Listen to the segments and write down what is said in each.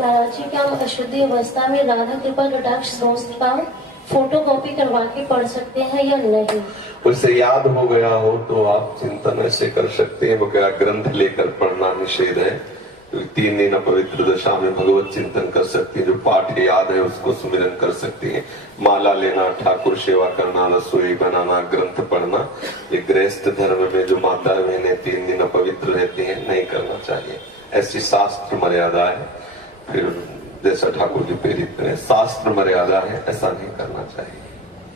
महाराज जी, क्या हम अशुद्धि अवस्था में राधा कृपा कटाक्ष स्तोत्र का फोटो कॉपी करवा के पढ़ सकते हैं या नहीं? उसे याद हो गया हो तो आप चिंतन ऐसे कर सकते हैं, वगैरह ग्रंथ लेकर पढ़ना निषेध है। 3 दिन अपवित्र दशा में भगवत चिंतन कर सकते हैं, जो पाठ याद है उसको सुमिरन कर सकते हैं। माला लेना, ठाकुर सेवा करना, रसोई बनाना, ग्रंथ पढ़ना, ये गृहस्थ धर्म में जो माता बहनें 3 दिन अपवित्र रहती हैं नहीं करना चाहिए। ऐसी शास्त्र मर्यादा है। फिर जैसा ठाकुर जी प्रेरित करें, शास्त्र मर्यादा है, ऐसा नहीं करना चाहिए।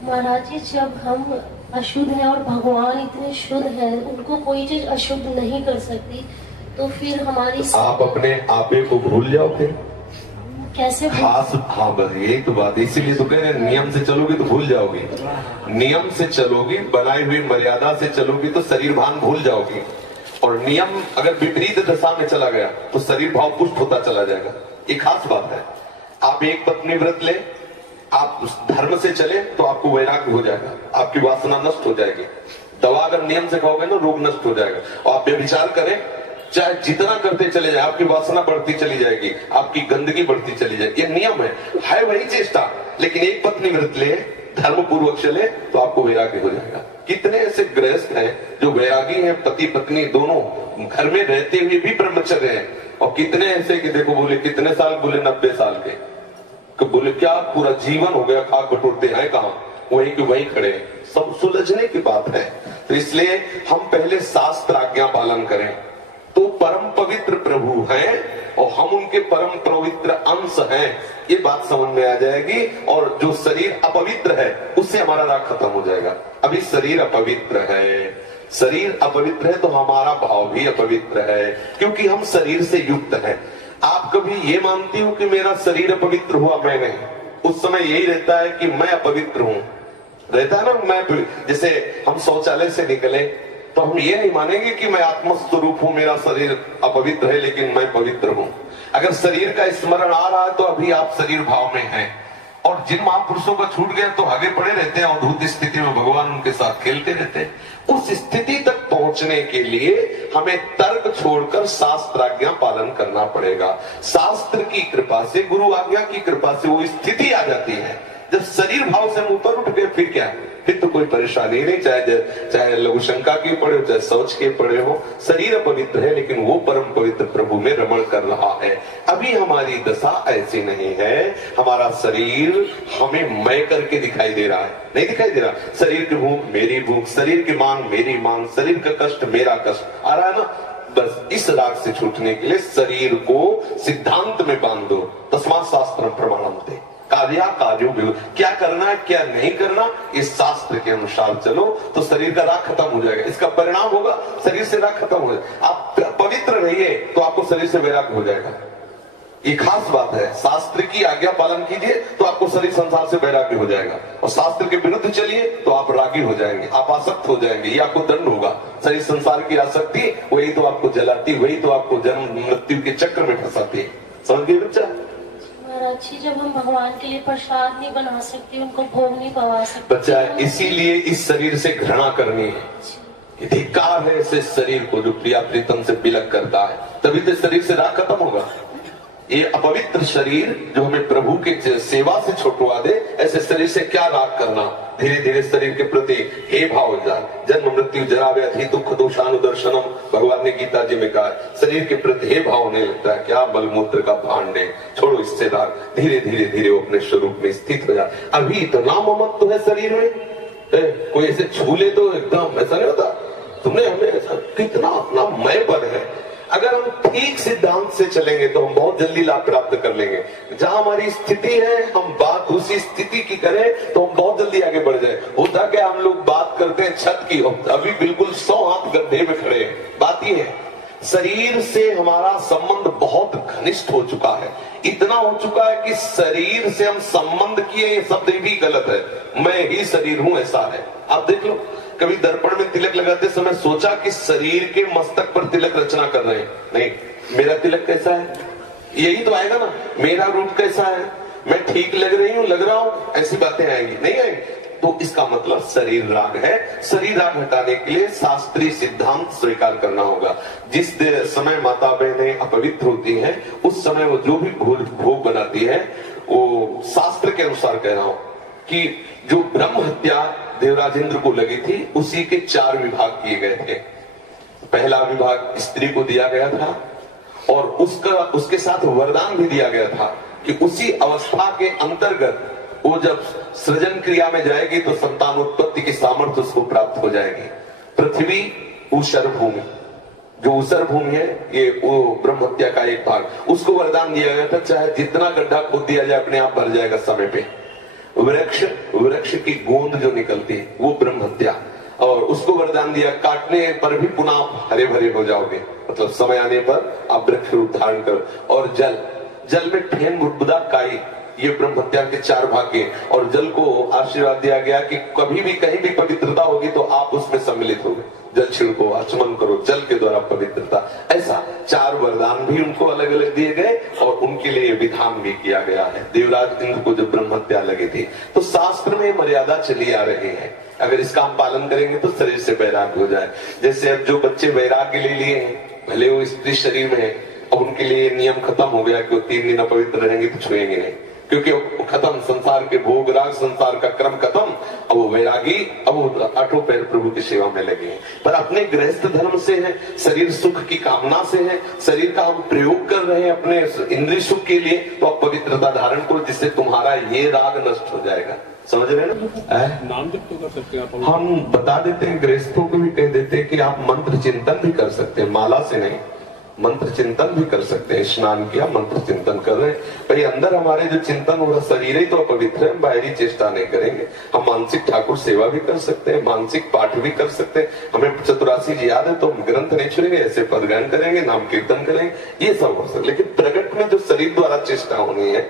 महाराज जी, जब हम अशुद्ध हैं और भगवान इतने शुद्ध हैं, उनको कोई चीज अशुद्ध नहीं कर सकती, तो फिर हमारी आप अपने आपे को भूल जाओगे कैसे? खास हाँ, बस यही तो बात है। इसीलिए तो कह रहे हैं नियम से चलोगे तो भूल जाओगे। नियम से चलोगी, बनाई हुई मर्यादा से चलोगी तो शरीर भान भूल जाओगी। और नियम अगर विपरीत दशा में चला गया तो शरीर भाव पुष्ट होता चला जाएगा। ये खास बात है। आप एक पत्नी व्रत ले, आप उस धर्म से चले तो आपको वैराग्य हो जाएगा, आपकी वासना नष्ट हो जाएगी। दवा अगर नियम से खाओगे ना, रोग नष्ट हो जाएगा। और आप व्यभिचार करें, चाहे जितना करते चले जाए, आपकी वासना बढ़ती चली जाएगी, आपकी गंदगी बढ़ती चली जाएगी। ये नियम है वही चेष्टा। लेकिन एक पत्नी व्रत ले, धर्म पूर्वक चले तो आपको वैराग्य हो जाएगा। कितने ऐसे गृहस्थ हैं जो वैरागी हैं, पति पत्नी दोनों घर में रहते हुए भी ब्रह्मचर्य हैं। और कितने ऐसे कि देखो, बोले कितने साल, बोले 90 साल के, तो बोले क्या पूरा जीवन हो गया, खाक बटोरते हैं कहाँ, वहीं के वहीं खड़े। सब सुलझने की बात है। तो इसलिए हम पहले शास्त्र आज्ञा पालन करें तो परम पवित्र प्रभु हैं और हम उनके परम पवित्र अंश हैं, ये बात समझ में आ जाएगी। और जो शरीर अपवित्र है उससे हमारा राग खत्म हो जाएगा। अभी शरीर अपवित्र है, शरीर अपवित्र है तो हमारा भाव भी अपवित्र है, क्योंकि हम शरीर से युक्त हैं। आप कभी ये मानती हो कि मेरा शरीर अपवित्र हुआ? मैं नहीं। उस समय यही रहता है कि मैं अपवित्र हूं, रहता है ना। मैं जैसे हम शौचालय से निकले तो हम ये नहीं मानेंगे कि मैं आत्मस्वरूप हूं, मेरा शरीर अपवित्र है लेकिन मैं पवित्र हूं। अगर शरीर का स्मरण आ रहा है तो अभी आप शरीर भाव में हैं। और जिन महापुरुषों का छूट गया तो आगे पड़े रहते हैं, अद्भुत स्थिति में भगवान उनके साथ खेलते रहते हैं। उस स्थिति तक पहुंचने के लिए हमें तर्क छोड़कर शास्त्र आज्ञा पालन करना पड़ेगा। शास्त्र की कृपा से, गुरु आज्ञा की कृपा से वो स्थिति आ जाती है। जब शरीर भाव से हम ऊपर उठ गए फिर क्या, फिर तो कोई परेशानी नहीं। चाहे लघु शंका के पड़े हो, चाहे शौच के पड़े हो, शरीर अपवित्र है लेकिन वो परम पवित्र प्रभु में रमण कर रहा है। अभी हमारी दशा ऐसी नहीं है। हमारा शरीर हमें मैं करके दिखाई दे रहा है, नहीं दिखाई दे रहा। शरीर की भूख मेरी भूख, शरीर की मांग मेरी मांग, शरीर का कष्ट मेरा कष्ट आ रहा है ना। बस इस राग से छूटने के लिए शरीर को सिद्धांत में बांध दो। तस्मात् शास्त्रम प्रमाणन्ते, कार्यो क्या करना है क्या नहीं करना, इस शास्त्र के अनुसार चलो तो शरीर का राग खत्म हो जाएगा। इसका परिणाम होगा शरीर से राग खत्म हो जाएगा। आप पवित्र रहिए तो आपको शरीर से वैराग्य हो जाएगा। ये खास बात है। शास्त्र की आज्ञा पालन कीजिए तो आपको शरीर संसार से वैराग्य हो जाएगा। और शास्त्र के विरुद्ध चलिए तो आप रागी हो जाएंगे, आप आसक्त हो जाएंगे, ये आपको दंड होगा। शरीर संसार की आसक्ति वही तो आपको जलाती, वही तो आपको जन्म मृत्यु के चक्र में फंसाती है। समझ गए बच्चा? अच्छी, जब हम भगवान के लिए प्रसाद नहीं बना सकते, उनको भोग नहीं पवा सकते बच्चा, इसीलिए इस शरीर से घृणा करनी है। धिक्कार है ऐसे शरीर को जो प्रिया प्रीतम से बिलक करता है, तभी तो शरीर से राग खत्म होगा। ये अपवित्र शरीर जो हमें प्रभु के सेवा से छुटवा दे, ऐसे शरीर से क्या राग करना। धीरे धीरे शरीर के प्रति हे भाव जाए। जन्म मृत्यु जरा व्याधि दुख दोषानुदर्शनम, भगवान ने गीता जी में कहा, शरीर के प्रति हे भाव होने लगता है। क्या मलमूत्र का भांड है, छोड़ो इससे राग। धीरे धीरे धीरे वो अपने स्वरूप में स्थित हो जाए। अभी इतना ममत्व है शरीर में, कोई ऐसे छूले तो एकदम ऐसा नहीं होता। तुमने हमें ऐसा कितना अपना मय पद है। अगर हम ठीक सिद्धांत से चलेंगे तो हम बहुत जल्दी लाभ प्राप्त कर लेंगे। जहां हमारी स्थिति है हम बात उसी स्थिति की करें तो हम बहुत जल्दी आगे बढ़ जाए। होता क्या, हम लोग बात करते हैं छत की, अभी बिल्कुल 100 हाथ गड्ढे में खड़े हैं। बात ये है, शरीर से हमारा संबंध बहुत घनिष्ठ हो चुका है। इतना हो चुका है कि शरीर से हम संबंध किए, ये शब्द भी गलत है। मैं ही शरीर हूं ऐसा है। आप देख लो, कभी दर्पण में तिलक लगाते समय सोचा कि शरीर के मस्तक पर तिलक रचना कर रहे हैं? नहीं। मेरा तिलक कैसा है, यही तो आएगा ना। मेरा रूप कैसा है, मैं ठीक लग रही हूं, लग रहा हूं, ऐसी बातें आएंगी नहीं आएंगी। तो इसका मतलब शरीर राग है। शरीर राग हटाने के लिए शास्त्रीय सिद्धांत स्वीकार करना होगा। जिस समय माता बहनें अपवित्र होती हैं, उस समय वो जो भी भोग बनाती है, वो शास्त्र के अनुसार कह रहा हूं कि जो ब्रह्म हत्या देवराज इंद्र को लगी थी, उसी के 4 विभाग किए गए थे। पहला विभाग स्त्री को दिया गया था और उसके साथ वरदान भी दिया गया था कि उसी अवस्था के अंतर्गत वो जब सृजन क्रिया में जाएगी तो संतानोत्पत्ति की सामर्थ्य उसको प्राप्त हो जाएगी। पृथ्वी ऊषर भूमि, जो ऊषर भूमि है, ये वो ब्रह्म हत्या का एक भाग, उसको वरदान दिया गया था, चाहे जितना गड्ढा खोद दिया जाए अपने आप भर जाएगा समय पे। वृक्ष की गोंद जो निकलती है वो ब्रह्म हत्या, और उसको वरदान दिया काटने पर भी पुनः आप हरे भरे हो जाओगे, मतलब समय आने पर आप वृक्ष रूप धारण करो। और जल में फेन बुदबुदा काई, ये ब्रह्म हत्या के 4 भाग के। और जल को आशीर्वाद दिया गया कि कभी भी कहीं भी पवित्रता होगी तो आप उसमें सम्मिलित होगे, जल छिड़को, आचमन करो, जल के द्वारा पवित्रता। ऐसा 4 वरदान भी उनको अलग अलग दिए गए और उनके लिए विधान भी किया गया है। देवराज इंद्र को जब ब्रह्म हत्या लगी थी तो शास्त्र में मर्यादा चली आ रही है, अगर इसका हम पालन करेंगे तो शरीर से वैराग्य हो जाए। जैसे अब जो बच्चे वैराग्य ले लिए हैं, भले वो स्त्री शरीर में है, अब उनके लिए नियम खत्म हो गया कि वो 3 दिन अपवित्र रहेंगे तो छुएंगे नहीं, क्योंकि वो खत्म, संसार के भोग राग, संसार का क्रम खत्म। अब वो वैरागी, अब वो 8 पैर प्रभु की सेवा में लगे हैं। पर अपने गृहस्थ धर्म से है, शरीर सुख की कामना से है, शरीर का हम प्रयोग कर रहे हैं अपने इंद्रिय सुख के लिए, तो आप पवित्रता धारण करो, जिससे तुम्हारा ये राग नष्ट हो जाएगा। समझ रहे ना? नाम जप तो कर सकते हैं आप? हम बता देते हैं, गृहस्थों को भी कह देते हैं कि आप मंत्र चिंतन भी कर सकते हैं, माला से नहीं, मंत्र चिंतन भी कर सकते हैं। स्नान किया, मंत्र चिंतन कर रहे हैं, भाई अंदर हमारे जो चिंतन हो रहा, शरीर ही तो पवित्र है, बाहरी चेष्टा नहीं करेंगे। हम मानसिक ठाकुर सेवा भी कर सकते हैं, मानसिक पाठ भी कर सकते हैं। हमें चतुरासी जी याद है तो हम ग्रंथ नहीं छुएंगे, ऐसे पदगान करेंगे, नाम कीर्तन करेंगे, ये सब हो सकता। लेकिन प्रकट में जो शरीर द्वारा चेष्टा होनी है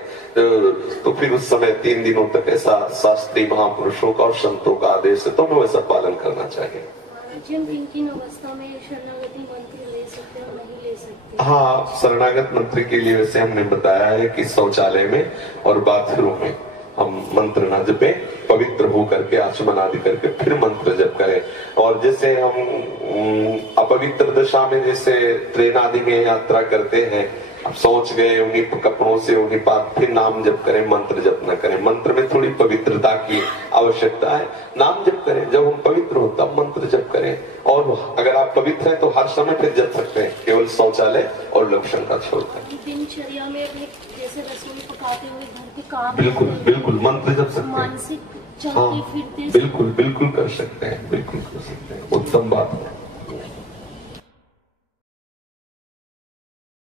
तो फिर उस समय 3 दिनों तक ऐसा शास्त्रीय महापुरुषों का और संतों का आदेश है, तो हमें वैसा पालन करना चाहिए। किन अवस्था में शरणागति मंत्र ले सकते हैं और नहीं ले सकते? हाँ, शरणागत मंत्र के लिए वैसे हमने बताया है कि शौचालय में और बाथरूम में हम मंत्र न जपे, पवित्र हो करके आचमन आदि करके फिर मंत्र जप करें। और जैसे हम अपवित्र दशा में जैसे ट्रेन आदि में यात्रा करते हैं, अब सोच गए उन्हीं कपड़ों से उन्हीं पास, फिर नाम जप करें, मंत्र जप न करें। मंत्र में थोड़ी पवित्रता की आवश्यकता है, नाम जप करें, जब हम पवित्र हो तब मंत्र जप करें। और अगर आप पवित्र हैं तो हर समय फिर जप सकते हैं, केवल शौचालय और लक्षण का छोड़कर। दिनचर्या में अपने जैसे रसोई पकाते हुए घर के काम, बिल्कुल मंत्र जप सकते हैं, मानसिक चलते फिरते, बिल्कुल कर सकते हैं, बिल्कुल कर सकते हैं, उत्तम बात है।